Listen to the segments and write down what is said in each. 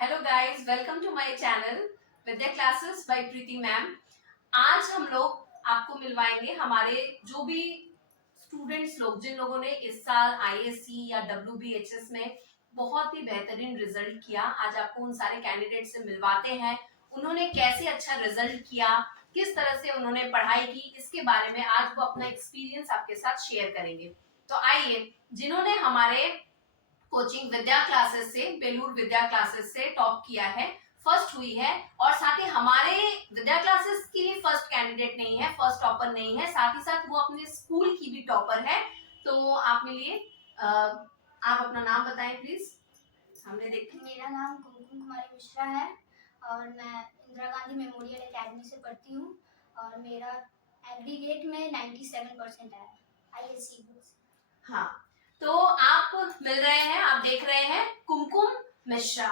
Hello guys, welcome to my channel Vidya classes by Preeti ma'am. आज हम लोग आपको मिलवाएंगे हमारे जो भी स्टूडेंट्स लोग जिन लोगों ने इस साल आईएससी या डब्ल्यूबीएचएस में बहुत ही बेहतरीन रिजल्ट किया। आज आपको उन सारे कैंडिडेट से मिलवाते हैं, उन्होंने कैसे अच्छा रिजल्ट किया, किस तरह से उन्होंने पढ़ाई की, इसके बारे में आज वो अपना एक्सपीरियंस आपके साथ शेयर करेंगे। तो आइए, जिन्होंने हमारे कोचिंग विद्या क्लासेस से, बेलूर विद्या क्लासेस से टॉप किया है, फर्स्ट हुई है, और साथ ही हमारे विद्या क्लासेस की भी फर्स्ट कैंडिडेट नहीं है, फर्स्ट टॉपर नहीं है, साथ ही साथ वो अपने स्कूल की भी टॉपर है। तो आप मिलिए, आप अपना नाम बताएं प्लीज, सामने देखते हैं। मेरा नाम कुमकुम कुमारी मिश्रा है और मैं इंदिरा गांधी मेमोरियल एकेडमी से पढ़ती हूँ और मेरा एग्रीगेट में 97% आया आईएससी बोर्ड से। हाँ, तो आप मिल रहे हैं, आप देख रहे हैं कुमकुम मिश्रा।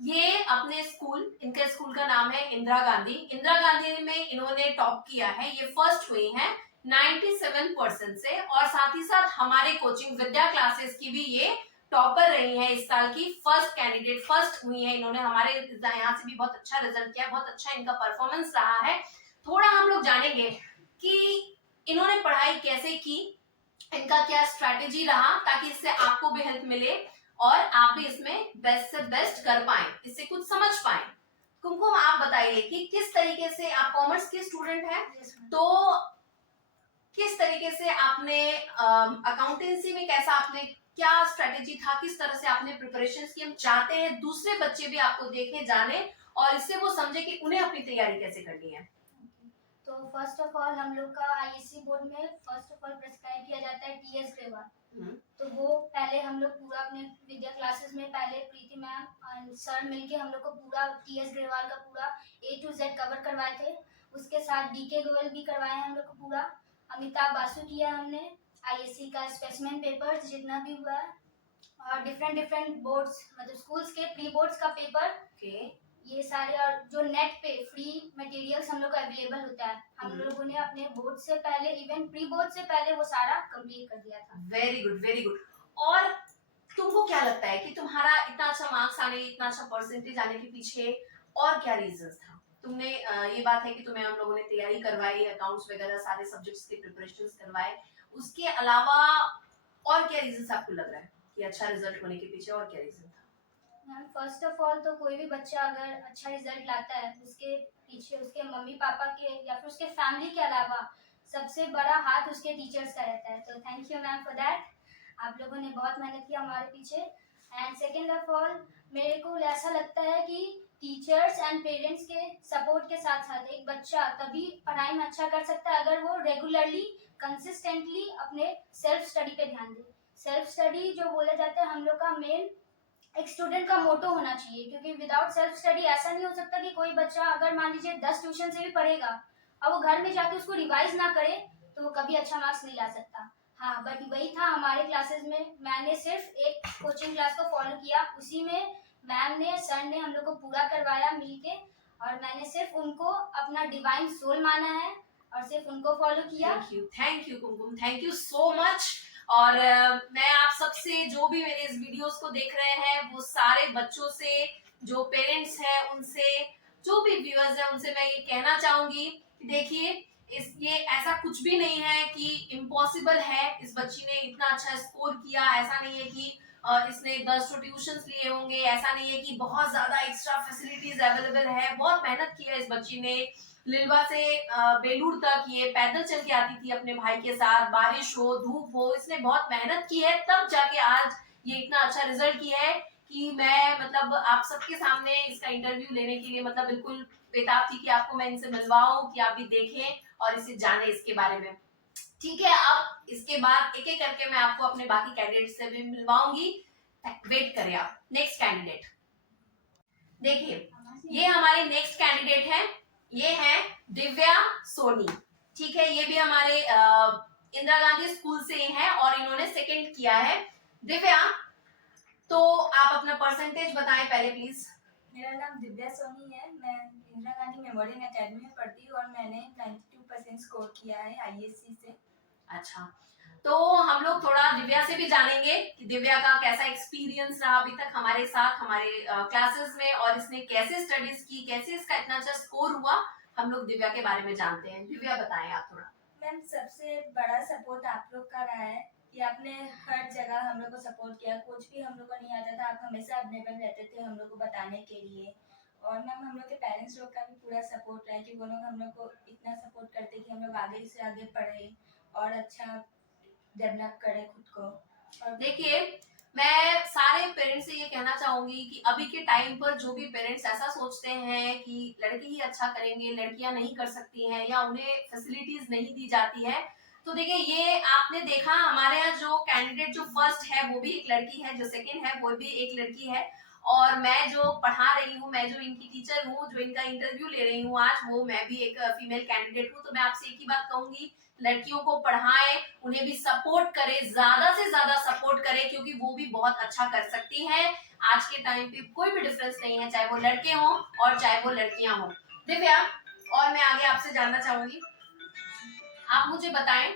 ये अपने स्कूल, इनके स्कूल का नाम है इंदिरा गांधी। इंदिरा गांधी में इन्होंने टॉप किया है, ये फर्स्ट हुई हैं 97% से, और साथ ही साथ हमारे कोचिंग विद्या क्लासेस की भी ये टॉपर रही है, इस साल की फर्स्ट कैंडिडेट, फर्स्ट हुई है इन्होंने। हमारे यहाँ से भी बहुत अच्छा रिजल्ट किया, बहुत अच्छा इनका परफॉर्मेंस रहा है। थोड़ा हम लोग जानेंगे कि इन्होंने पढ़ाई कैसे की, इनका क्या स्ट्रैटेजी रहा, ताकि इससे आपको भी हेल्प मिले और आप भी इसमें बेस्ट से बेस्ट कर पाए, इससे कुछ समझ पाए। कुमकुम, आप बताइए कि किस तरीके से, आप कॉमर्स के स्टूडेंट हैं, तो किस तरीके से आपने अकाउंटेंसी में कैसा आपने क्या स्ट्रैटेजी था, किस तरह से आपने प्रिपरेशन की। हम चाहते हैं दूसरे बच्चे भी आपको देखें, जाने, और इससे वो समझे कि उन्हें अपनी तैयारी कैसे करनी है। तो फर्स्ट ऑफ ऑल हम लोग का आईएससी बोर्ड में फर्स्ट ऑफ ऑल प्रिस्क्राइब किया जाता है टीएस ग्रेवाल। तो वो पहले हम लोग पूरा अपने विद्या क्लासेस में पहले प्रीति मैम और सर मिलके हम लोग को पूरा टीएस ग्रेवाल का पूरा A to Z कवर करवाए थे। उसके साथ डीके गोयल भी करवाए हैं हम लोग को पूरा। अमिताभ बासु किया हमने, आईएससी का स्पेसिमेन पेपर्स जितना भी हुआ है, और डिफरेंट बोर्ड्स मतलब स्कूल्स के प्री बोर्ड्स का पेपर, ये सारे, और जो नेट पे फ्री मटेरियल्स हम लोग को अवेलेबल होता है, हम लोगों ने अपने बोर्ड से पहले, इवन प्री बोर्ड से पहले वो सारा कंप्लीट कर दिया था। Very good, very good. और तुमको क्या लगता है कि तुम्हारा इतना अच्छा मार्क्स आने, इतना अच्छा परसेंटेज आने के पीछे और क्या रीजंस था? तुमने ये बात है कि तुम्हें हम लोगों ने तैयारी करवाई, अकाउंट्स वगैरह सारे सब्जेक्ट्स के प्रिपरेशंस करवाए, उसके अलावा और क्या रीजंस आपको लग रहा है कि अच्छा रिजल्ट होने के पीछे और क्या रीजन था? मैम, फर्स्ट ऑफ ऑल तो कोई भी बच्चा अगर अच्छा रिजल्ट लाता है, उसके पीछे उसके मम्मी पापा के या फिर उसके फैमिली के अलावा सबसे बड़ा हाथ उसके टीचर्स का रहता है। तो thank you ma'am for that, आप लोगों ने बहुत मेहनत किया हमारे पीछे। एंड सेकेंड ऑफ ऑल, मेरे को ऐसा लगता है कि टीचर्स एंड पेरेंट्स के सपोर्ट के साथ साथ एक बच्चा तभी पढ़ाई में अच्छा कर सकता है अगर वो रेगुलरली कंसिस्टेंटली अपने सेल्फ स्टडी पे ध्यान दे। सेल्फ स्टडी जो बोला जाता है हम लोग का मेन एक स्टूडेंट का मोटो होना चाहिए, क्योंकि विदाउट सेल्फ स्टडी ऐसा नहीं हो सकता कि कोई बच्चा अगर मान लीजिए 10 ट्यूशन से भी पढ़ेगा और वो घर में जाके उसको रिवाइज ना करे तो वो कभी अच्छा मार्क्स नहीं ला सकता। हाँ, बट वही था हमारे क्लासेस में, मैंने सिर्फ एक कोचिंग क्लास को फॉलो किया, उसी में मैम ने सर ने हम लोग को पूरा करवाया मिलके, और मैंने सिर्फ उनको अपना डिवाइन सोल माना है और सिर्फ उनको फॉलो किया। Thank you Kumkum, thank you so much. और मैं आप सबसे, जो भी मेरे इस वीडियोस को देख रहे हैं, वो सारे बच्चों से, जो पेरेंट्स हैं उनसे, जो भी व्यूअर्स हैं उनसे मैं ये कहना चाहूंगी कि देखिए, इस ये ऐसा कुछ भी नहीं है कि इम्पॉसिबल है। इस बच्ची ने इतना अच्छा स्कोर किया, ऐसा नहीं है कि इसने 10 ट्यूशंस लिए होंगे, ऐसा नहीं है कि बहुत ज्यादा एक्स्ट्रा फैसिलिटीज अवेलेबल है। बहुत मेहनत की है इस बच्ची ने, लिलवा से बेलूर तक ये पैदल चल के आती थी अपने भाई के साथ, बारिश हो धूप हो, इसने बहुत मेहनत की है, तब जाके आज ये इतना अच्छा रिजल्ट किया है कि मैं मतलब आप सबके सामने इसका इंटरव्यू लेने के लिए मतलब बिल्कुल बेताब थी कि आपको मैं इनसे मिलवाऊं, कि आप भी देखें और इसे जाने इसके बारे में। ठीक है, अब इसके बाद एक एक करके मैं आपको अपने बाकी कैंडिडेट से भी मिलवाऊंगी, वेट करें आप। नेक्स्ट कैंडिडेट देखिए, ये हमारे नेक्स्ट कैंडिडेट है, ये है दिव्या सोनी। ठीक है, ये भी हमारे इंदिरा गांधी स्कूल से हैं और इन्होंने सेकंड किया है। दिव्या, तो आप अपना परसेंटेज बताएं पहले प्लीज। मेरा नाम दिव्या सोनी है, मैं इंदिरा गांधी मेमोरियल एकेडमी में पढ़ती हूँ और मैंने 92% स्कोर किया है आईएससी से। अच्छा, तो हम लोग थोड़ा दिव्या से भी जानेंगे कि दिव्या का कैसा एक्सपीरियंस रहा अभी तक हमारे साथ हमारे क्लासेस में, और इसने कैसे स्टडीज की, कैसे इसका इतना अच्छा स्कोर हुआ। हम लोग दिव्या के बारे में जानते हैं। दिव्या बताएं आप थोड़ा। मैम सबसे बड़ा सपोर्ट आप लोग का रहा है कि आपने हर जगह हम लोग को सपोर्ट किया। कुछ भी हम लोग को नहीं आता था, आप हमेशा अवेलेबल रहते थे हम लोग को बताने के लिए। और मैम हम लोग के पेरेंट्स लोग का भी पूरा सपोर्ट रहा है कि वो लोग हम लोग को इतना सपोर्ट करते कि हम लोग आगे से आगे पढ़े और अच्छा डेवलप करें खुद को। और देखिए, मैं सारे पेरेंट्स से ये कहना चाहूंगी कि अभी के टाइम पर जो भी पेरेंट्स ऐसा सोचते हैं कि लड़के ही अच्छा करेंगे, लड़कियां नहीं कर सकती हैं या उन्हें फैसिलिटीज नहीं दी जाती है, तो देखिए ये आपने देखा हमारे यहाँ जो कैंडिडेट जो फर्स्ट है वो भी एक लड़की है, जो सेकंड है वो भी एक लड़की है, और मैं जो पढ़ा रही हूँ, मैं जो इनकी टीचर हूँ, जो इनका इंटरव्यू ले रही हूँ आज, वो मैं भी एक फीमेल कैंडिडेट हूँ। तो मैं आपसे एक ही बात कहूंगी, लड़कियों को पढ़ाएं, उन्हें भी सपोर्ट करें, ज्यादा से ज्यादा सपोर्ट करें, क्योंकि वो भी बहुत अच्छा कर सकती हैं। आज के टाइम पे कोई भी डिफरेंस नहीं है, चाहे वो लड़के हों और चाहे वो लड़कियां हों। दिव्या, और मैं आगे आपसे जानना चाहूंगी, आप मुझे बताएं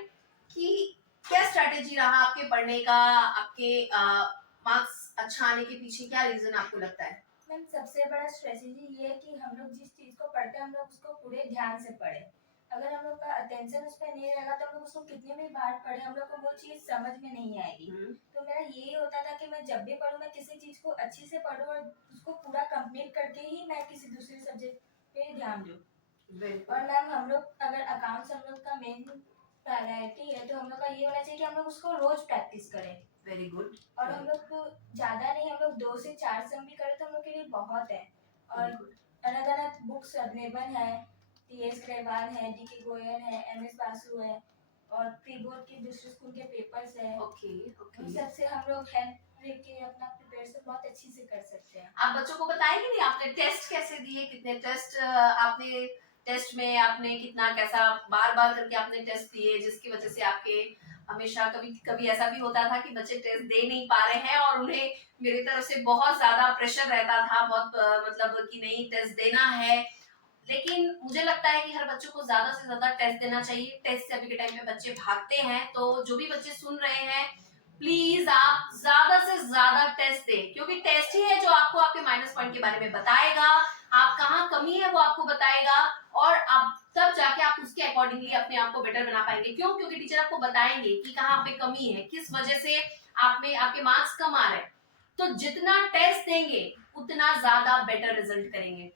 कि क्या स्ट्रेटेजी रहा आपके पढ़ने का, आपके मार्क्स अच्छा आने के पीछे क्या रीजन आपको लगता है? मैम सबसे बड़ा स्ट्रेटेजी ये है कि हम लोग जिस चीज़ को पढ़ते हैं हम लोग उसको पूरे ध्यान से पढ़ें। अगर हम लोग का अटेंशन उस पर नहीं रहेगा तो हम लोग उसको कितने भी बार पढ़े हम लोग को वो चीज़ समझ में नहीं आएगी। तो मेरा यही होता था कि मैं जब भी पढ़ूँ मैं किसी चीज़ को अच्छे से पढूं और उसको पूरा कंप्लीट करके ही मैं किसी दूसरे सब्जेक्ट पे ध्यान दूँ। और मैम हम लोग अगर अकाउंट्स हम लोग का मेन प्रायोरिटी है तो हम लोग का ये होना चाहिए कि हम लोग उसको रोज प्रैक्टिस करें। Very good. और हम लोग को ज़्यादा नहीं, हम लोग 2 से 4 सम भी करें तो हम लोग के लिए बहुत है। और अलग अलग बुक्स अवेलेबल है, टी.एस. ग्रेवाल है, डी.के. गोयल है, एम.एस. बासु है, और प्री बोर्ड के दूसरे स्कूल के पेपर्स है। ओके उन सबसे हम लोग हेल्प लेके अपना प्रिपरेशन बहुत अच्छी से कर सकते हैं। आप बच्चों को बताएंगे नहीं आपने टेस्ट कैसे दिए, कितने टेस्ट आपने टेस्ट में आपने कितना कैसा बार बार करके आपने टेस्ट दिए, जिसकी वजह से आपके हमेशा कभी कभी ऐसा भी होता था कि बच्चे टेस्ट दे नहीं पा रहे हैं और उन्हें मेरी तरफ से बहुत ज्यादा प्रेशर रहता था, बहुत मतलब कि नहीं टेस्ट देना है। लेकिन मुझे लगता है कि हर बच्चों को ज्यादा से ज्यादा टेस्ट देना चाहिए। टेस्ट से अभी के टाइम में बच्चे भागते हैं, तो जो भी बच्चे सुन रहे हैं प्लीज आप ज्यादा से ज्यादा टेस्ट दें, क्योंकि टेस्ट ही है जो आपको आपके माइनस पॉइंट के बारे में बताएगा, आप कहाँ कमी है वो आपको बताएगा, और आप तब जाके आप उसके अकॉर्डिंगली अपने आप को बेटर बना पाएंगे। क्यों? क्योंकि टीचर आपको बताएंगे कि कहाँ पे कमी है, किस वजह से आप में आपके मार्क्स कम आ रहे हैं। तो जितना टेस्ट देंगे उतना ज्यादा बेटर रिजल्ट करेंगे।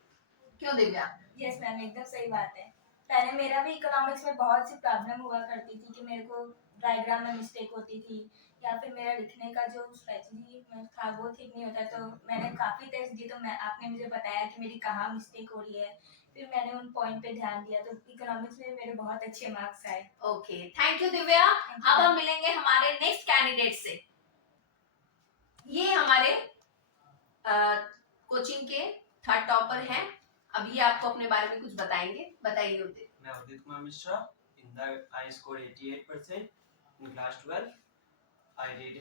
क्यों दिव्या? यस मैम एकदम सही बात है। पहले मेरा भी इकोनॉमिक्स में बहुत सी प्रॉब्लम हुआ करती थी कि मेरे को डायग्राम में मिस्टेक होती थी या फिर मेरा लिखने का जो स्ट्रेटजी था वो ठीक नहीं होता। तो मैंने काफ़ी टेस्ट दिए, तो मैं आपने मुझे बताया कि मेरी कहाँ मिस्टेक हो रही है, फिर मैंने उन पॉइंट पे ध्यान दिया, तो इकोनॉमिक्स में मेरे बहुत अच्छे मार्क्स आए। Okay, thank you Divya. अब हम मिलेंगे हमारे नेक्स्ट कैंडिडेट से। ये हमारे कोचिंग के थर्ड टॉपर हैं। अब ये आपको अपने बारे में कुछ बताएंगे। बताइए उदित। मैं उदित Kumar Mishra. In that I scored 88% in class 12. I did.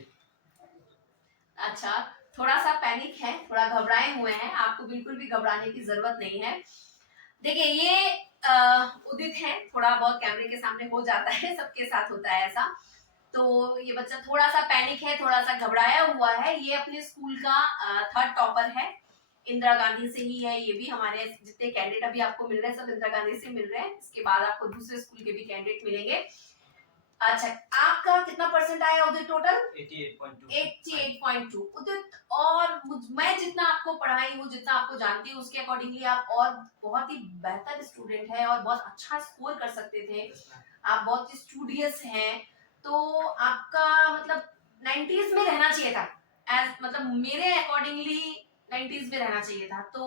अच्छा, थोड़ा सा पैनिक है, थोड़ा घबराए हुए हैं, आपको बिल्कुल भी घबराने की जरूरत नहीं है। देखिए ये उदित है, थोड़ा बहुत कैमरे के सामने हो जाता है, सबके साथ होता है ऐसा। तो ये बच्चा थोड़ा सा पैनिक है, थोड़ा सा घबराया हुआ है। ये अपने स्कूल का थर्ड टॉपर है, इंदिरा गांधी से ही है। ये भी हमारे जितने कैंडिडेट अभी आपको मिल रहे हैं सब इंदिरा गांधी से मिल रहे हैं। इसके बाद आपको दूसरे स्कूल के भी कैंडिडेट मिलेंगे। अच्छा, आपका कितना परसेंट आया उदित टोटल? 88.2. 88.2 उदित। और मैं जितना आपको पढ़ाई हूँ, जितना आपको जानती हूँ, उसके अकॉर्डिंगली आप और बहुत ही बेहतर स्टूडेंट है और बहुत अच्छा स्कोर कर सकते थे। Yes, ma'am. आप बहुत ही स्टूडियस हैं, तो आपका मतलब 90s में रहना चाहिए था। मतलब मेरे अकॉर्डिंगली 90s में रहना चाहिए था। तो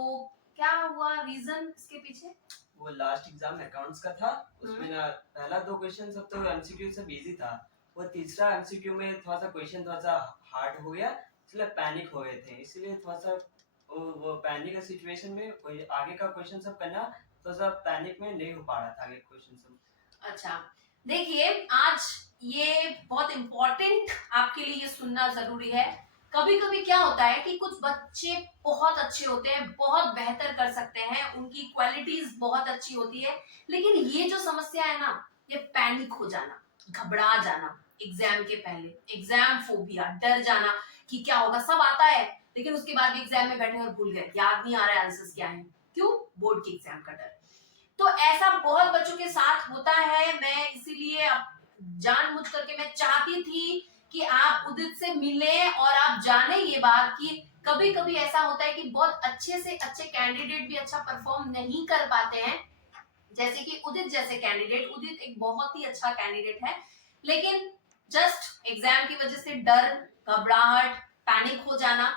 क्या हुआ रीजन इसके पीछे? वो लास्ट एग्जाम अकाउंट्स का था, उसमें ना पहला 2 क्वेश्चन सब तो एमसीक्यू सब इजी था, वो तीसरा एमसीक्यू में थोड़ा सा क्वेश्चन थोड़ा सा हार्ड हो गया, इसलिए पैनिक हो गए थे। इसलिए थोड़ा सा वो पैनिक का सिचुएशन में कोई आगे का क्वेश्चन सब करना थोड़ा सा पैनिक में नहीं हो पा रहा था आगे क्वेश्चन सब। अच्छा, देखिए आज ये बहुत इम्पोर्टेंट आपके लिए ये सुनना जरूरी है। कभी कभी क्या होता है कि कुछ बच्चे बहुत अच्छे होते हैं, बहुत बेहतर कर सकते हैं, उनकी क्वालिटीज बहुत अच्छी होती है, लेकिन ये जो समस्या है ना, ये पैनिक हो जाना, घबरा जाना, एग्जाम के पहले, एग्जाम फोबिया, डर जाना कि क्या होगा, सब आता है लेकिन उसके बाद भी एग्जाम में बैठे और भूल गए, याद नहीं आ रहा है आंसर्स क्या है, क्यों? बोर्ड के एग्जाम का डर। तो ऐसा बहुत बच्चों के साथ होता है। मैं इसीलिए जानबूझ करके मैं चाहती थी कि आप उदित से मिलें और आप जाने ये बात कि कभी कभी ऐसा होता है कि बहुत अच्छे से अच्छे कैंडिडेट भी अच्छा परफॉर्म नहीं कर पाते हैं, जैसे कि उदित जैसे कैंडिडेट। उदित एक बहुत ही अच्छा कैंडिडेट है, लेकिन जस्ट एग्जाम की वजह से डर, घबराहट, पैनिक हो जाना,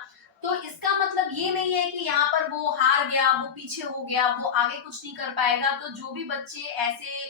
तो इसका मतलब ये नहीं है कि यहाँ पर वो हार गया, वो पीछे हो गया, वो आगे कुछ नहीं कर पाएगा। तो जो भी बच्चे ऐसे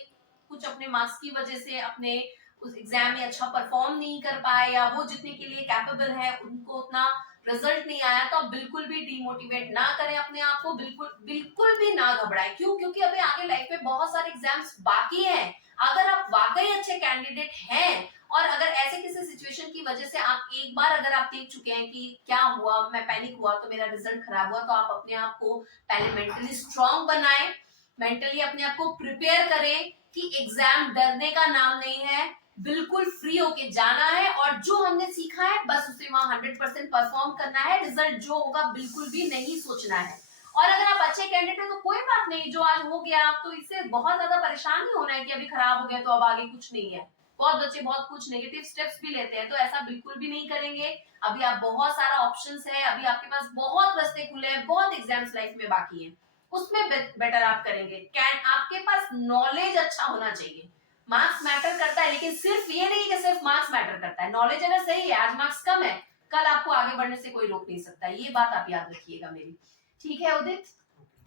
कुछ अपने मार्क्स की वजह से अपने उस एग्जाम में अच्छा परफॉर्म नहीं कर पाए या वो जितने के लिए कैपेबल है उनको उतना रिजल्ट नहीं आया, तो आप बिल्कुल भी डिमोटिवेट ना करें अपने आप को, बिल्कुल बिल्कुल भी ना घबराएं। क्यों? क्योंकि अभी आगे लाइफ में बहुत सारे एग्जाम्स बाकी हैं। अगर आप वाकई अच्छे कैंडिडेट हैं और अगर ऐसे किसी सिचुएशन की वजह से आप एक बार अगर आप देख चुके हैं कि क्या हुआ, मैं पैनिक हुआ तो मेरा रिजल्ट खराब हुआ, तो आप अपने आप को पहले मेंटली स्ट्रांग बनाएं, मेंटली अपने आप को प्रिपेयर करें कि एग्जाम डरने का नाम नहीं है, बिल्कुल फ्री होके जाना है और जो हमने सीखा है बस उसे वहां 100% परफॉर्म करना है। रिजल्ट जो होगा बिल्कुल भी नहीं सोचना है। और अगर आप अच्छे कैंडिडेट हैं तो कोई बात नहीं, जो आज हो गया आप तो इससे बहुत ज्यादा परेशान नहीं होना है कि अभी खराब हो गया तो अब आगे कुछ नहीं है। बहुत बच्चे बहुत कुछ नेगेटिव स्टेप्स भी लेते हैं, तो ऐसा बिल्कुल भी नहीं करेंगे। अभी आप बहुत सारा ऑप्शंस है, अभी आपके पास बहुत रास्ते खुले हैं, बहुत एग्जाम्स लाइफ में बाकी है, उसमें बेटर आप करेंगे। कैन आपके पास नॉलेज अच्छा होना चाहिए। मार्क्स मैटर करता है, लेकिन सिर्फ ये नहीं कि सिर्फ मार्क्स मैटर करता है। नॉलेज अगर सही है, आज मार्क्स कम है, कल आपको आगे बढ़ने से कोई रोक नहीं सकता। ये बात आप याद रखिएगा मेरी, ठीक है उदित?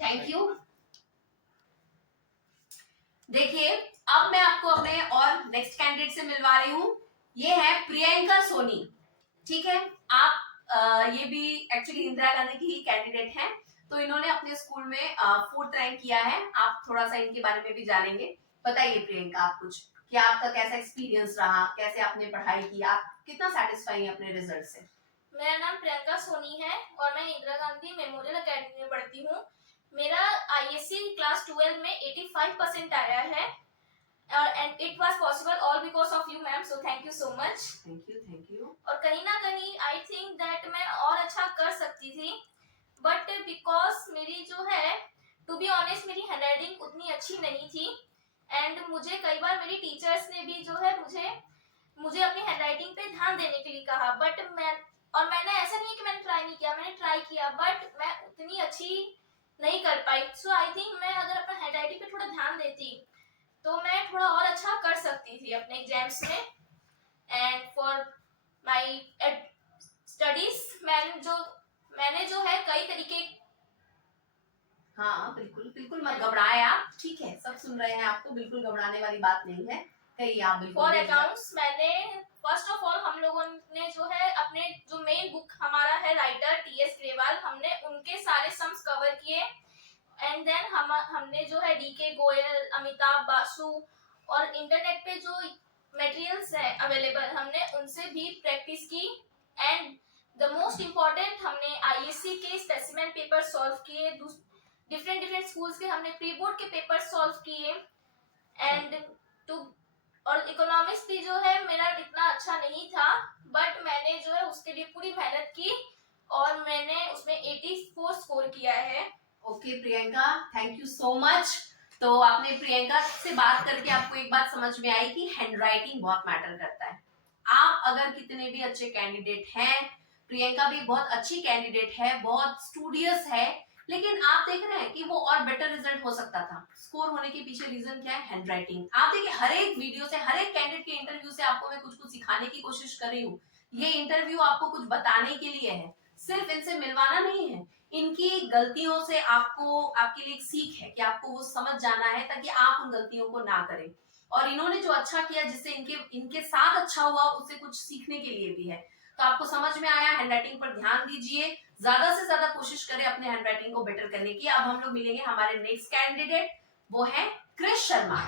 Thank you. देखिए अब मैं आपको अपने और नेक्स्ट कैंडिडेट से मिलवा रही हूँ। ये है प्रियंका सोनी, ठीक है? आप ये भी एक्चुअली इंदिरा गांधी की ही कैंडिडेट हैं। तो इन्होंने अपने स्कूल में 4th रैंक किया है। आप थोड़ा सा इनके बारे में भी जानेंगे। बताइए प्रियंका, आप कुछ कि आपका कैसा एक्सपीरियंस रहा, कैसे आपने पढ़ाई की, आप कितना सेटिस्फाई हैं अपने रिजल्ट से? मेरा नाम प्रियंका सोनी है और मैं इंदिरा गांधी मेमोरियल एकेडमी में पढ़ती हूँ। मेरा आईएससी क्लास 12 में 85% आया है and it was possible all because of you ma'am, so thank you so much। Thank you. और कहीं ना कहीं आई थिंक दैट मैं और अच्छा कर सकती थी, बट बिकॉज मेरी जो है टू बी ऑनेस्ट मेरी हैंडराइटिंग उतनी अच्छी नहीं थी एंड मुझे कई बार मेरी टीचर्स ने भी जो है मुझे अपनी हैंडराइटिंग पे ध्यान देने के लिए कहा, बट मैंने ऐसा नहीं है कि मैंने ट्राई नहीं किया, मैंने ट्राई किया बट मैं उतनी अच्छी नहीं कर पाई। सो आई थिंक मैं अगर अपना हैंडराइटिंग पे थोड़ा ध्यान देती तो मैं थोड़ा और अच्छा कर सकती थी अपने एग्जाम्स में। एंड फॉर माई स्टडीज मैंने जो है कई तरीके। हाँ बिल्कुल बिल्कुल, मत घबराएं आप, ठीक है? सब सुन रहे हैं आपको, बिल्कुल घबराने वाली बात नहीं है। कहीं आप बिल्कुल फॉर अकाउंट्स मैंने फर्स्ट ऑफ ऑल हम लोगों ने जो है अपने जो मेन बुक हमारा है राइटर टीएस ग्रेवाल, हमने उनके सारे सम्स कवर किए एंड देन हमने जो है डीके गोयल, अमिताभ बासु और इंटरनेट पे जो मटेरियल्स है अवेलेबल हमने उनसे भी प्रैक्टिस की। एंड द मोस्ट इम्पोर्टेंट हमने आईएससी के स्पेसिमेन पेपर सॉल्व किए, डिफरेंट स्कूल्स के हमने प्री बोर्ड के पेपर सॉल्व किए एंड और इकोनॉमिक्स भी जो है मेरा इतना अच्छा नहीं था बट मैंने जो है उसके लिए पूरी मेहनत की और मैंने उसमें 84 स्कोर किया है। Okay Priyanka, thank you so much. तो आपने प्रियंका से बात करके आपको एक बात समझ में आई कि हैंडराइटिंग बहुत मैटर करता है। आप अगर कितने भी अच्छे कैंडिडेट हैं, प्रियंका भी बहुत अच्छी कैंडिडेट है, बहुत स्टूडियस है, लेकिन आप देख रहे हैं कि वो और बेटर रिजल्ट हो सकता था। स्कोर होने के पीछे रीजन क्या है? हैंडराइटिंग। आप देखिए हर एक वीडियो से, हर एक कैंडिडेट के इंटरव्यू से आपको मैं कुछ सिखाने की कोशिश कर रही हूँ। ये इंटरव्यू आपको कुछ बताने के लिए है, सिर्फ इनसे मिलवाना नहीं है। इनकी गलतियों से आपको, आपके लिए एक सीख है कि आपको वो समझ जाना है ताकि आप उन गलतियों को ना करें। और इन्होंने जो अच्छा किया, जिससे इनके साथ अच्छा हुआ, उससे कुछ सीखने के लिए भी है। तो आपको समझ में आया, हैंडराइटिंग पर ध्यान दीजिए, ज्यादा से ज्यादा कोशिश करें अपने हैंडराइटिंग को बेटर करने की। अब हम लोग मिलेंगे हमारे नेक्स्ट कैंडिडेट, वो है क्रिश शर्मा।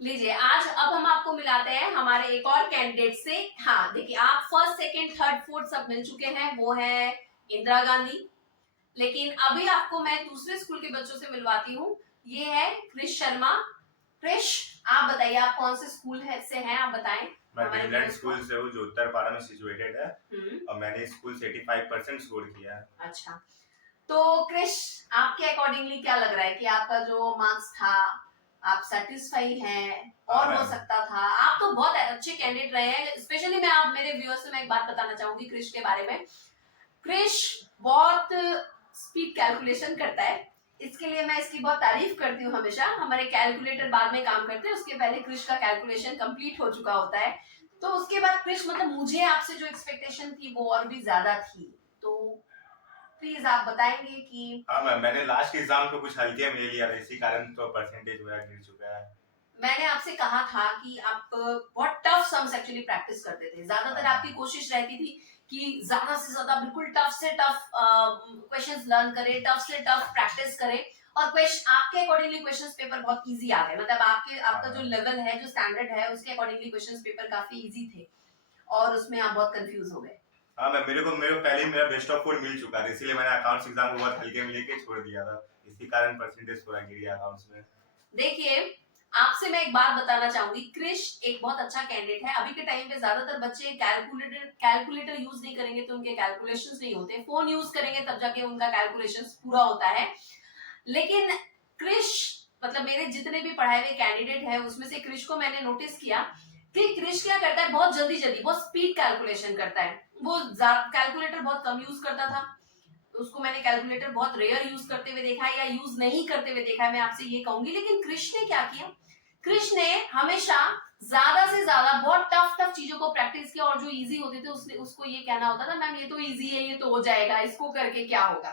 लीजिए आज अब हम आपको मिलाते हैं हमारे एक और कैंडिडेट से। हाँ देखिए, आप फर्स्ट, सेकंड, थर्ड, फोर्थ सब मिल चुके हैं, वो है इंदिरा गांधी। लेकिन अभी आपको मैं दूसरे स्कूल के बच्चों से मिलवाती हूँ। ये है क्रिश शर्मा, क्रिश, आप बताइए आप कौन से स्कूल से हैं, आप बताएं। मैं हमारे ड्रीमलैंड viewers को। स्कूल से हूँ जो उत्तरपाड़ा में सिचुएटेड है हम्म, और मैंने इस स्कूल से 85% स्कोर किया है। अच्छा, तो क्रिश आपके अकॉर्डिंगली क्या लग रहा है कि आपका जो मार्क्स था आप सेटिस्फाई हैं और हाँ, हो मैम। सकता था? आप तो बहुत अच्छे कैंडिडेट रहे हैं। स्पेशली मैं आप मेरे व्यूअर्स से मैं एक बात बताना चाहूंगी क्रिश के बारे में। क्रिश बहुत स्पीड कैलकुलेशन करता है, इसके लिए मैं इसकी बहुत तारीफ करती हूँ हमेशा। हमारे कैलकुलेटर बाद में काम करते हैं, उसके पहले क्रिश का कैलकुलेशन कंप्लीट हो चुका होता है। तो उसके बाद क्रिश मतलब मुझे आपसे जो एक्सपेक्टेशन थी वो और भी ज्यादा थी, तो प्लीज आप बताएंगे कि हाँ मैम, मैंने लास्ट एग्जाम को कुछ हल्के में ले लिया था, इसी कारण तो परसेंटेज मेरा गिर चुका है। मैंने आपसे कहा था कि आप बहुत टफ सम्स एक्चुअली प्रैक्टिस करते थे, ज्यादातर हाँ। आपकी कोशिश रहती थी कि ज्यादा से ज्यादा बिल्कुल टफ से टफ क्वेश्चंस लर्न करें, टफ से टफ प्रैक्टिस करें, और क्वेश्चन आपके अकॉर्डिंगली क्वेश्चंस पेपर बहुत इजी आ गए। मतलब आपका जो लेवल है, जो स्टैंडर्ड है, उसके अकॉर्डिंगली क्वेश्चंस पेपर काफी इजी थे और उसमें आप बहुत कंफ्यूज हो गए। हाँ मैम, मेरे को पहले ही मेरा बेस्ट ऑफ 4 मिल चुका था, इसीलिए मैंने अकाउंट्स एग्जाम को बहुत हल्के में लेके छोड़ दिया था, इसी कारण परसेंटेज थोड़ा गिर गया अकाउंट्स में। देखिए, आपसे मैं एक बात बताना चाहूंगी, क्रिश एक बहुत अच्छा कैंडिडेट है। अभी के टाइम पे ज्यादातर बच्चे कैलकुलेटर यूज नहीं करेंगे तो उनके कैलकुलेशंस नहीं होते, फोन यूज करेंगे तब जाके उनका कैलकुलेशंस पूरा होता है। लेकिन क्रिश मतलब मेरे जितने भी पढ़ाए हुए कैंडिडेट है उसमें से क्रिश को मैंने नोटिस किया कि क्रिश क्या करता है, बहुत जल्दी जल्दी बहुत स्पीड कैलकुलेशन करता है। वो कैलकुलेटर बहुत कम यूज करता था, उसको मैंने कैलकुलेटर बहुत रेयर यूज करते हुए देखा है या यूज नहीं करते हुए देखा है, मैं आपसे ये कहूंगी। लेकिन क्रिश ने क्या किया, क्रिश ने हमेशा ज्यादा से ज्यादा बहुत टफ टफ चीजों को प्रैक्टिस किया, और जो इजी होते थे उसने उसको ये कहना होता था मैम ये तो इजी है, ये तो हो जाएगा, इसको करके क्या होगा।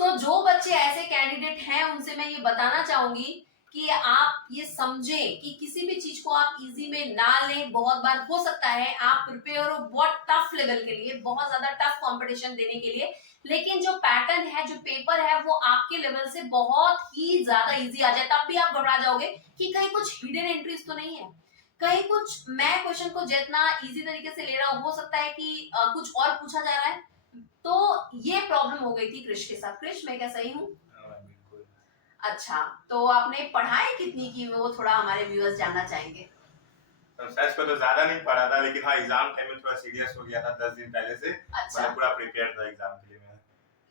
तो जो बच्चे ऐसे कैंडिडेट हैं उनसे मैं ये बताना चाहूंगी कि आप ये समझें कि किसी भी चीज को आप इजी में ना लें। बहुत बार हो सकता है आप प्रिपेयर हो बहुत टफ लेवल के लिए, बहुत ज्यादा टफ कंपटीशन देने के लिए, लेकिन जो पैटर्न है, जो पेपर है, वो आपके लेवल से बहुत ही ज्यादा इजी आ जाए, तब भी आप घबरा जाओगे कि कहीं कुछ हिडन एंट्रीज तो नहीं है, कहीं कुछ मैं क्वेश्चन को जितना इजी तरीके से ले रहा हूँ हो सकता है कि कुछ और पूछा जा रहा है। तो ये प्रॉब्लम हो गई थी क्रिश के साथ। क्रिश, मैं क्या सही हूँ? हाँ मैम, बिल्कुल। अच्छा, तो आपने पढ़ाई कितनी की वो थोड़ा हमारे व्यूअर्स जानना चाहेंगे। तो सच को तो ज्यादा नहीं पढ़ा था, लेकिन हाँ एग्जाम टाइम में थोड़ा सीरियस हो गया था 10 दिन पहले से। अच्छा, मैं पूरा प्रिपेयर था एग्जाम के लिए मैं।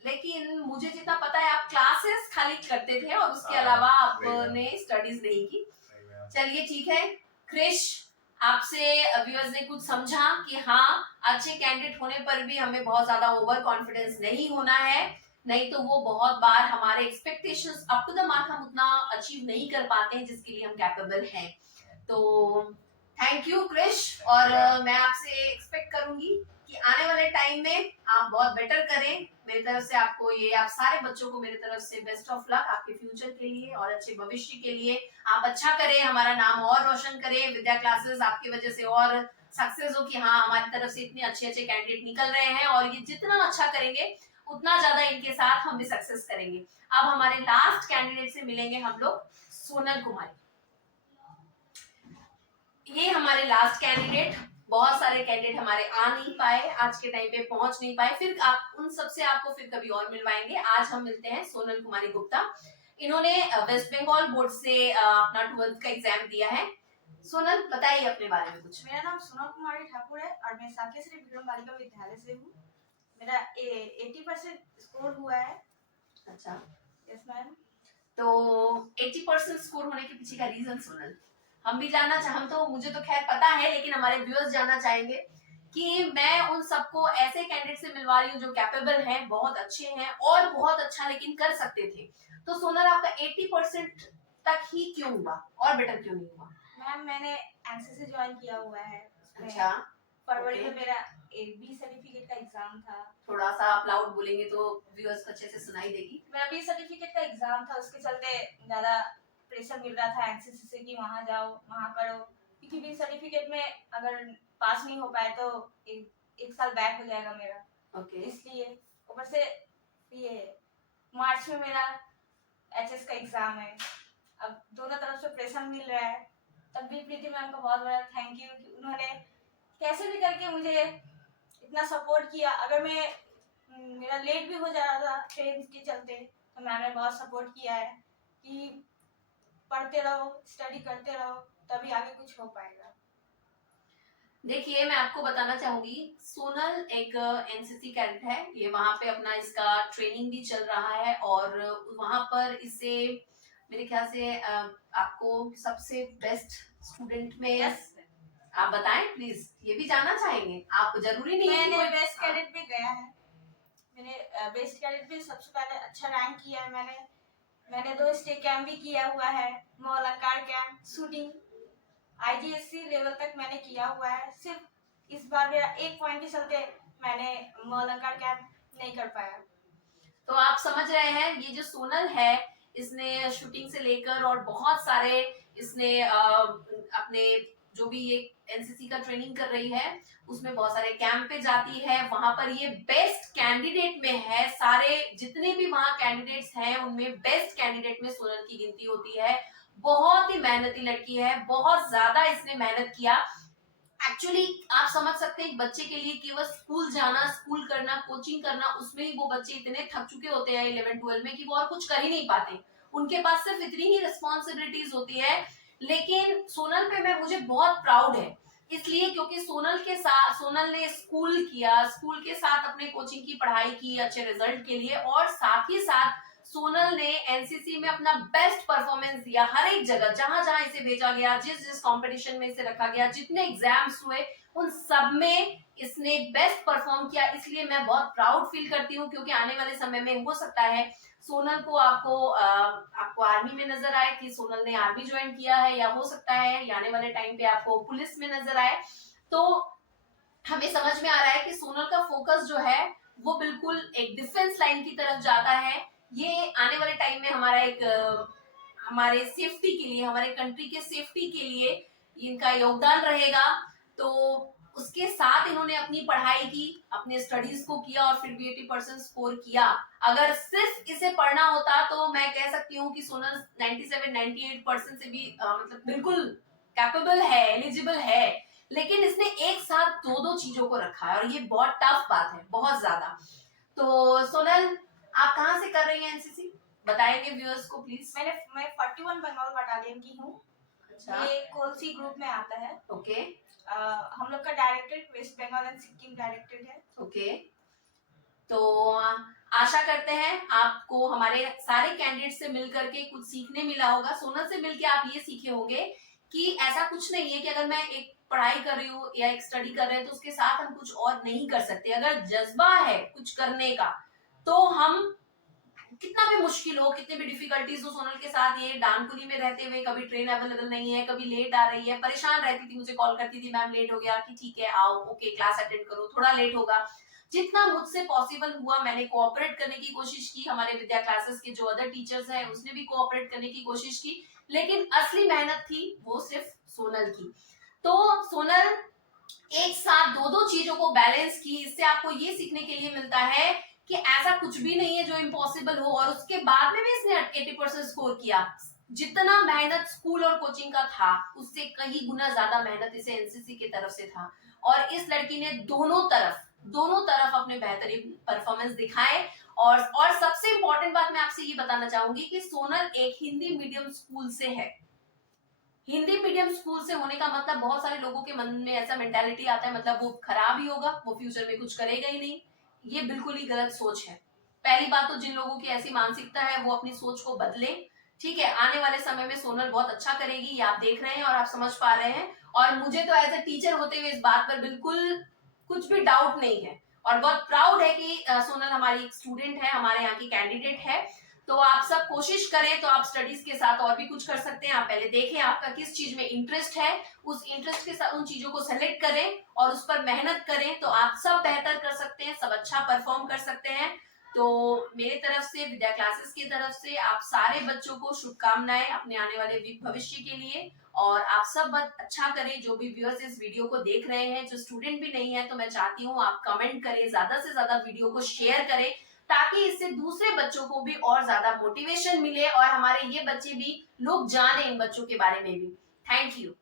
लेकिन मुझे जितना पता है आप क्लासेस खाली करते थे और उसके हाँ, अलावा वही है। आपने स्टडीज नहीं की। नहीं मैम। चलिए ठीक है क्रिश, आपसे व्यूअर्स ने कुछ समझा कि हाँ अच्छे कैंडिडेट होने पर भी हमें बहुत ज्यादा ओवर कॉन्फिडेंस नहीं होना है, नहीं तो वो बहुत बार हमारे expectations up to the mark हम उतना अचीव नहीं कर पाते हैं जिसके लिए हम कैपेबल हैं। तो थैंक यू क्रिश, और मैं आपसे एक्सपेक्ट करूंगी कि आने वाले टाइम में आप बहुत बेटर करें। मेरी तरफ से आपको ये, आप सारे बच्चों को मेरी तरफ से बेस्ट ऑफ लक आपके फ्यूचर के लिए और अच्छे भविष्य के लिए। आप अच्छा करें, हमारा नाम और रोशन करें, विद्या क्लासेस आपकी वजह से और सक्सेस हो कि हाँ हमारी तरफ से इतने अच्छे अच्छे कैंडिडेट निकल रहे हैं, और ये जितना अच्छा करेंगे उतना ज्यादा इनके साथ हम भी सक्सेस करेंगे। अब हमारे लास्ट कैंडिडेट से मिलेंगे हम लोग, सोनल कुमारी। ये हमारे लास्ट कैंडिडेट, बहुत सारे कैंडिडेट हमारे आ नहीं पाए, आज के टाइम पे पहुंच नहीं पाए, फिर आप उन सबसे आपको फिर कभी और मिलवाएंगे। आज हम मिलते हैं सोनल कुमारी गुप्ता। इन्होंने वेस्ट बंगाल बोर्ड से अपना 12th का एग्जाम दिया है। सोनल, बताइए अपने बारे में कुछ। मेरा नाम सोनल कुमारी ठाकुर है और मैं साकेश्वरी विक्रम बालिका विद्यालय से हूँ। मेरा 80% स्कोर हुआ है। अच्छा, यस मैम। तो 80% स्कोर होने के पीछे का रीजन सोनल हम भी जानना हम तो मुझे तो खैर पता है, लेकिन हमारे व्यूअर्स जानना चाहेंगे कि मैं उन सबको ऐसे कैंडिडेट से मिलवा रही हूँ जो कैपेबल हैं, बहुत अच्छे हैं और बहुत अच्छा लेकिन कर सकते थे। तो सोनल आपका 80% तक ही क्यों हुआ और बेटर क्यों नहीं हुआ? मैम मैंने एनसीसी ज्वाइन किया हुआ है। अच्छा, फरवरी okay. में मेरा बी सर्टिफिकेट का एग्जाम था। थोड़ा सा आप लाउड बोलेंगे तो व्यूअर्स अच्छे से सुनाई देगी। मेरा बी सर्टिफिकेट का एग्जाम था, उसके चलते ज्यादा प्रेशर मिल रहा था एनसीसी से कि वहाँ जाओ वहाँ करो, क्योंकि बी सर्टिफिकेट में अगर पास नहीं हो पाए तो एक साल बैक हो जाएगा मेरा। okay. इसलिए ऊपर से ये मार्च में मेरा एचएस का एग्जाम है। अब दोनों तरफ से प्रेशर मिल रहा है। तब भी प्रीति मैम का बहुत बड़ा थैंक यू कि उन्होंने कैसे भी करके मुझे इतना सपोर्ट किया। अगर मेरा लेट भी हो जा रहा था ट्रेन के चलते तो मैम ने बहुत सपोर्ट किया है कि पढ़ते रहो, स्टडी करते रहो, तभी आगे कुछ हो पाएगा। देखिए, मैं आपको बताना चाहूंगी, सोनल एक एनसीसी कैडेट है। ये वहां पे अपना इसका ट्रेनिंग भी चल रहा है और वहां पर इसे मेरे ख्याल से आपको सबसे बेस्ट स्टूडेंट में आप बताएं प्लीज, ये भी जानना चाहेंगे आप। जरूरी नहीं है कि मैंने कोई- बेस्ट कैडेट भी गया है, मैंने बेस्ट कैडेट भी सबसे पहले अच्छा रैंक किया है। मैंने 2 स्टेट कैंप भी किया हुआ है, मौलंकार कैंप, शूटिंग, IGSC लेवल तक मैंने किया हुआ है। सिर्फ इस बार मेरा 1 पॉइंट के चलते मैंने मौलंकार कैंप नहीं कर पाया। तो आप समझ रहे हैं, ये जो सोनल है इसने शूटिंग से लेकर और बहुत सारे इसने अपने जो भी ये एनसीसी का ट्रेनिंग कर रही है उसमें बहुत सारे कैंप पे जाती है। वहां पर ये बेस्ट कैंडिडेट में है, सारे जितने भी वहां कैंडिडेट्स हैं उनमें बेस्ट कैंडिडेट में सोनल की गिनती होती है। बहुत ही मेहनती लड़की है, बहुत ज्यादा इसने मेहनत किया। एक्चुअली आप समझ सकते हैं, एक बच्चे के लिए केवल स्कूल जाना, स्कूल करना, कोचिंग करना, उसमें ही वो बच्चे इतने थक चुके होते हैं 11-12 में कि वो और कुछ कर ही नहीं पाते। उनके पास सिर्फ इतनी ही रिस्पॉन्सिबिलिटीज होती है। लेकिन सोनल पे मुझे बहुत प्राउड है, इसलिए क्योंकि सोनल ने स्कूल किया, स्कूल के साथ अपने कोचिंग की पढ़ाई की अच्छे रिजल्ट के लिए, और साथ ही साथ सोनल ने एनसीसी में अपना बेस्ट परफॉर्मेंस दिया। हर एक जगह जहां जहां इसे भेजा गया, जिस कंपटीशन में इसे रखा गया, जितने एग्जाम्स हुए उन सब में इसने बेस्ट परफॉर्म किया। इसलिए मैं बहुत प्राउड फील करती हूँ, क्योंकि आने वाले समय में हो सकता है सोनल को आपको आर्मी में नजर आए कि सोनल ने आर्मी ज्वाइन किया है, या हो सकता है आने वाले टाइम पे आपको पुलिस में नजर आए। तो हमें समझ में आ रहा है कि सोनल का फोकस जो है वो बिल्कुल एक डिफेंस लाइन की तरफ जाता है। ये आने वाले टाइम में हमारे सेफ्टी के लिए, हमारे कंट्री के सेफ्टी के लिए इनका योगदान रहेगा। तो उसके साथ इन्होंने अपनी पढ़ाई की, अपने स्टडीज को किया और फिर भी 80% स्कोर किया। अगर सिर्फ इसे पढ़ना होता तो मैं कह सकती हूँ कि सोनल 97-98% से भी मतलब बिल्कुल कैपेबल है, एलिजिबल है। लेकिन इसने एक साथ दो चीजों को रखा है और ये बहुत टफ बात है, बहुत ज्यादा। तो सोनल, आप कहाँ से कर रही हैं एनसीसी, बताएंगे व्यूअर्स को प्लीज। मैं 41 बंगाल बटालियन की हूँ। अच्छा, ये कोलसी ग्रुप में आता है। ओके हम लोग का directed West Bengal and Sikkim directed है। ओके। तो आशा करते हैं आपको हमारे सारे कैंडिडेट से मिलकर के कुछ सीखने मिला होगा। सोनल से मिलके आप ये सीखे होंगे कि ऐसा कुछ नहीं है कि अगर मैं एक पढ़ाई कर रही हूँ या एक स्टडी कर रहे हैं तो उसके साथ हम कुछ और नहीं कर सकते। अगर जज्बा है कुछ करने का तो हम कितना भी मुश्किल हो, कितने भी डिफिकल्टीज हो, सोनल के साथ ये डानकुनी में रहते हुए कभी ट्रेन अवेलेबल नहीं है, कभी लेट आ रही है, परेशान रहती थी, मुझे कॉल करती थी, मैम लेट हो गया, कि ठीक है आओ, ओके क्लास अटेंड करो, थोड़ा लेट होगा। जितना मुझसे पॉसिबल हुआ मैंने कोऑपरेट करने की कोशिश की। हमारे विद्या क्लासेस के जो अदर टीचर्स हैं उसने भी कोऑपरेट करने की कोशिश की, लेकिन असली मेहनत थी वो सिर्फ सोनल की। तो सोनल एक साथ दो चीजों को बैलेंस की। इससे आपको ये सीखने के लिए मिलता है कि ऐसा कुछ भी नहीं है जो इम्पॉसिबल हो, और उसके बाद में भी इसने 80% स्कोर किया। जितना मेहनत स्कूल और कोचिंग का था उससे कहीं गुना ज्यादा मेहनत इसे एनसीसी की तरफ से था, और इस लड़की ने दोनों तरफ अपने बेहतरीन परफॉर्मेंस दिखाए। और सबसे इम्पोर्टेंट बात मैं आपसे ये बताना चाहूंगी कि सोनल एक हिंदी मीडियम स्कूल से है। हिंदी मीडियम स्कूल से होने का मतलब, बहुत सारे लोगों के मन में ऐसा मेंटालिटी आता है मतलब वो खराब ही होगा, वो फ्यूचर में कुछ करेगा ही नहीं। ये बिल्कुल ही गलत सोच है। पहली बात तो जिन लोगों की ऐसी मानसिकता है वो अपनी सोच को बदलें, ठीक है। आने वाले समय में सोनल बहुत अच्छा करेगी, ये आप देख रहे हैं और आप समझ पा रहे हैं। और मुझे तो एज ए टीचर होते हुए इस बात पर बिल्कुल कुछ भी डाउट नहीं है, और बहुत प्राउड है कि सोनल हमारी एक स्टूडेंट है, हमारे यहाँ की कैंडिडेट है। तो आप सब कोशिश करें तो आप स्टडीज के साथ और भी कुछ कर सकते हैं। आप पहले देखें आपका किस चीज में इंटरेस्ट है, उस इंटरेस्ट के साथ उन चीजों को सेलेक्ट करें और उस पर मेहनत करें, तो आप सब बेहतर कर सकते हैं, सब अच्छा परफॉर्म कर सकते हैं। तो मेरे तरफ से, विद्या क्लासेस की तरफ से आप सारे बच्चों को शुभकामनाएं अपने आने वाले भविष्य के लिए, और आप सब अच्छा करें। जो भी व्यूअर्स इस वीडियो को देख रहे हैं, जो स्टूडेंट भी नहीं है, तो मैं चाहती हूँ आप कमेंट करें, ज्यादा से ज्यादा वीडियो को शेयर करें, ताकि इससे दूसरे बच्चों को भी और ज्यादा मोटिवेशन मिले और हमारे ये बच्चे भी लोग जाने इन बच्चों के बारे में भी। Thank you.